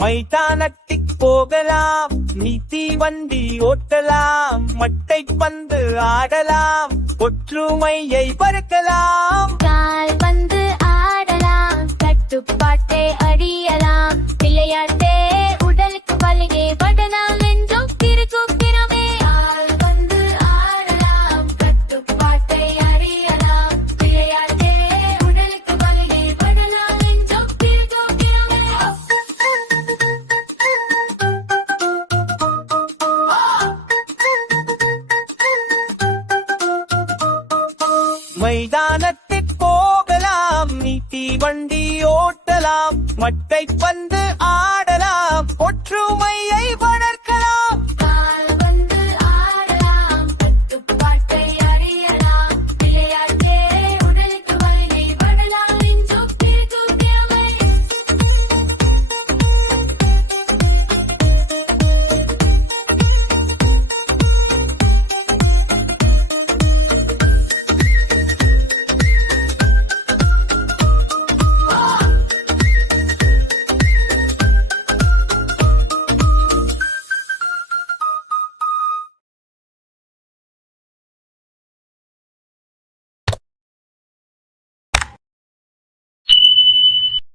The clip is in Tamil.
மைதானத்திற்கு போகலாம், நீதி வண்டி ஓட்டலாம், மட்டை பந்து ஆடலாம், ஒற்றுமையை பறக்கலாம். கால்பந்து ஆடலாம், கட்டுப்பாட்டை அறியலாம், விளையாட்டே உடலுக்கு வலியே படலாம் என்றும் திருக்குப்பிரமே. கால்பந்து ஆடலாம், கட்டுப்பாட்டை அறியலாம், விளையாட்டே உடலுக்கு வலியே படலாம் என்றும் திருக்குப்பிரமே. மைதானத்திற்கு போகலாம், நீதி வண்டி ஓட்டலாம், மட்டை பந்து ஆடலாம், ஒற்றுமையை